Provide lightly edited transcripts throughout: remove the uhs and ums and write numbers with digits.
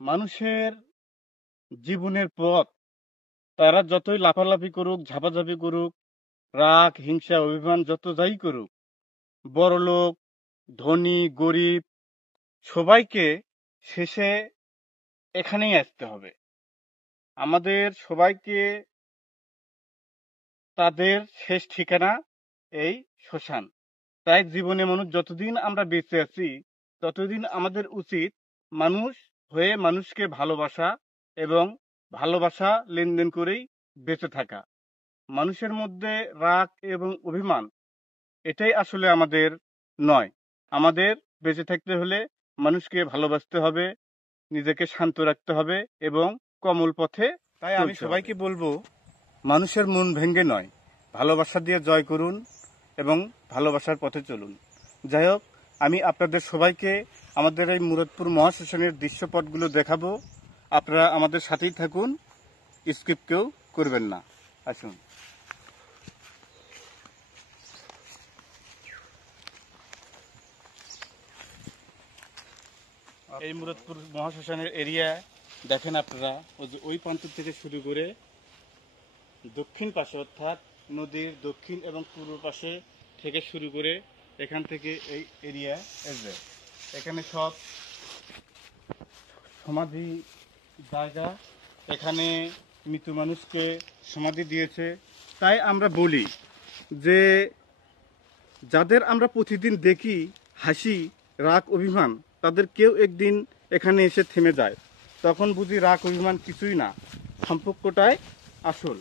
মানুষের জীবনের পথ তারা যতই লাফালাফি করুক, ঝাপাঝাপি করুক, রাগ, হিংসা, অভিমান যত যাই করুক, বড়লোক, ধনী, গরিব সবাইকে শেষে এখানেই আসতে হবে। আমাদের সবাইকে তাদের শেষ ঠিকানা এই শ্মশান। তাই জীবনে মানুষ যতদিন আমরা বেঁচে আছি ততদিন আমাদের উচিত মানুষ হয়ে মানুষকে ভালোবাসা এবং ভালোবাসা লেনদেন করেই বেঁচে থাকা। মানুষের মধ্যে রাগ এবং অভিমান এটাই আসলে আমাদের নয়। আমাদের বেঁচে থাকতে হলে মানুষকে ভালোবাসতে হবে, নিজেকে শান্ত রাখতে হবে এবং কমল পথে তাই আমি সবাইকে বলবো, মানুষের মন ভেঙে নয়, ভালোবাসা দিয়ে জয় করুন এবং ভালোবাসার পথে চলুন। যাই হোক, আমি আপনাদের সবাইকে আমাদের এই মুরাদপুর মহাশ্মশানের দৃশ্যপটগুলো দেখাবো। আপনারা আমাদের সাথেই থাকুন, স্কিপ কেউ করবেন না। আসুন। এই মুরাদপুর মহাশ্মশানের এরিয়া দেখেন আপনারা, ওই প্রান্ত থেকে শুরু করে দক্ষিণ পাশে অর্থাৎ নদীর দক্ষিণ এবং পূর্ব পাশে থেকে শুরু করে এখান থেকে এই এরিয়া আসবে। এখানে সব সমাধি জায়গা, এখানে মৃত মানুষকে সমাধি দিয়েছে। তাই আমরা বলি যে যাদের আমরা প্রতিদিন দেখি হাসি, রাগ, অভিমান, তাদের কেউ একদিন এখানে এসে থেমে যায়। তখন বুঝি রাগ অভিমান কিছুই না, সম্পর্কটাই আসল।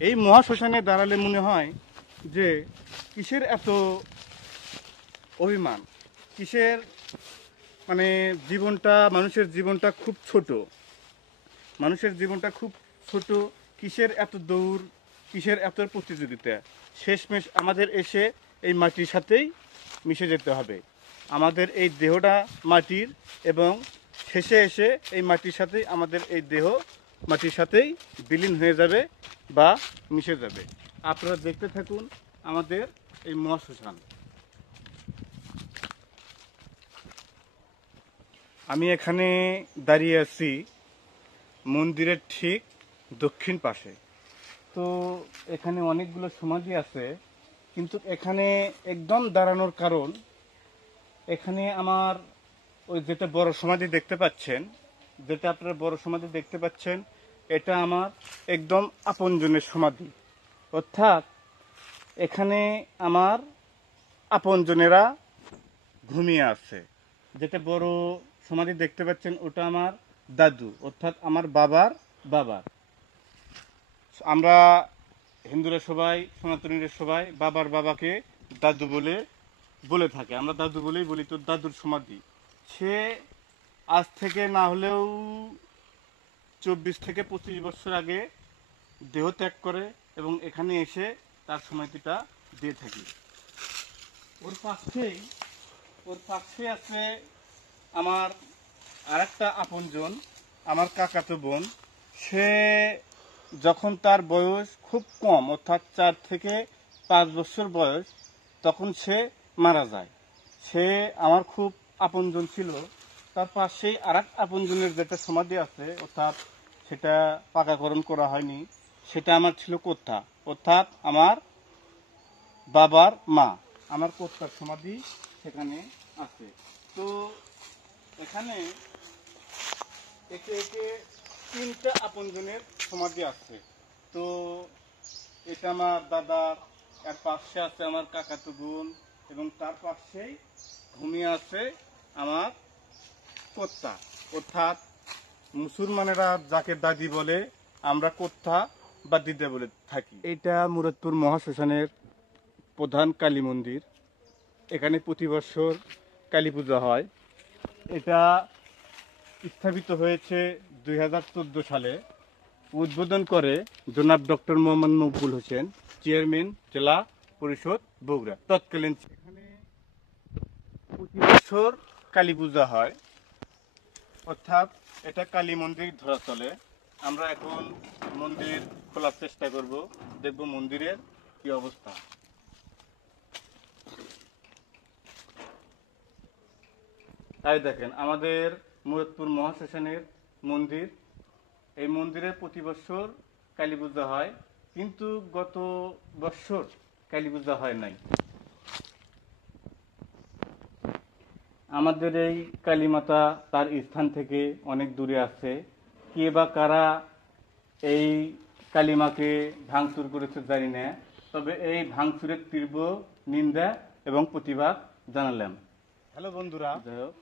এই মহাশ্মশানে দাঁড়ালে মনে হয় যে কিসের এত অভিমান, কিসের মানে জীবনটা, মানুষের জীবনটা খুব ছোট, মানুষের জীবনটা খুব ছোট, কিসের এত দৌড়, কিসের এত প্রতিযোগিতা। শেষমেশ আমাদের এসে এই মাটির সাথেই মিশে যেতে হবে। আমাদের এই দেহটা মাটির এবং শেষে এসে এই মাটির সাথেই আমাদের এই দেহ মাটির সাথেই বিলীন হয়ে যাবে বা মিশে যাবে। আপনারা দেখতে থাকুন আমাদের এই মহাশ্মশান। আমি এখানে দাঁড়িয়ে আছি মন্দিরের ঠিক দক্ষিণ পাশে। তো এখানে অনেকগুলো সমাধি আছে, কিন্তু এখানে একদম দাঁড়ানোর কারণ, এখানে আমার ওই যেটা বড় সমাধি দেখতে পাচ্ছেন, যেটা আপনারা বড় সমাধি দেখতে পাচ্ছেন, এটা আমার একদম আপনজনের সমাধি। অর্থাৎ এখানে আমার আপনজনেরা ঘুমিয়ে আছে। যেটা বড় সমাধি দেখতে পাচ্ছেন ওটা আমার দাদু, অর্থাৎ আমার বাবার বাবার। আমরা হিন্দুরা সবাই, সনাতনীরা সবাই বাবার বাবাকে দাদু বলে বলে থাকে। আমরা দাদু বলেই বলি। তো দাদুর সমাধি, সে আজ থেকে না হলেও 24 থেকে 25 বছর আগে দেহ ত্যাগ করে এবং এখানে এসে তার সমাধিটা দিয়ে থাকি। ওর পাশেই আছে আমার আরেকটা আপনজন, আমার কাকাতো বোন। সে যখন তার বয়স খুব কম, অর্থাৎ 4 থেকে 5 বছর বয়স, তখন সে মারা যায়। সে আমার খুব আপনজন ছিল। তার পাশেই আরেক আপনজনের যেটা সমাধি আছে, অর্থাৎ সেটা পাকাকরণ করা হয়নি, সেটা আমার ছিল কর্তা, অর্থাৎ আমার বাবার মা। আমার কর্তার সমাধি সেখানে আছে। তো এখানে একে একে 3টা আপনজনের সমাধি আছে। তো এটা আমার দাদার, এর পাশে আছে আমার কাকাতো বোন এবং তার পাশেই ঘুমিয়ে আছে আমার কর্তা, অর্থাৎ মুসলমানেরা যাকে দাদি বলে, আমরা কর্তা বা দিদা বলে থাকি। এটা মুরাদপুর মহাশ্মশানের প্রধান কালী মন্দির। এখানে প্রতি বছর কালী পূজা হয়। এটা স্থাপিত হয়েছে 2014 সালে। উদ্বোধন করে জনাব ডক্টর মোহাম্মদ মকবুল হোসেন, চেয়ারম্যান জেলা পরিষদ বগুড়া তৎকালীন। এখানে প্রতি বছর কালী পূজা হয়, অর্থাৎ এটা কালী মন্দির ধরা চলে। আমরা এখন মন্দির খোলার চেষ্টা করব, দেখব মন্দিরের কি অবস্থা। তাই দেখেন আমাদের মুরাদপুর মহাশ্মশানের মন্দির। এই মন্দিরে প্রতি বছর কালী পূজা হয়, কিন্তু গত বছর কালী পূজা হয় নাই। আমাদের এই কালীমাতা তার স্থান থেকে অনেক দূরে আছে। কে বা কারা এই কালীমাকে ভাঙচুর করেছে জানি না, তবে এই ভাঙচুরের তীব্র নিন্দা এবং প্রতিবাদ জানালাম। হ্যালো বন্ধুরা, যাই হোক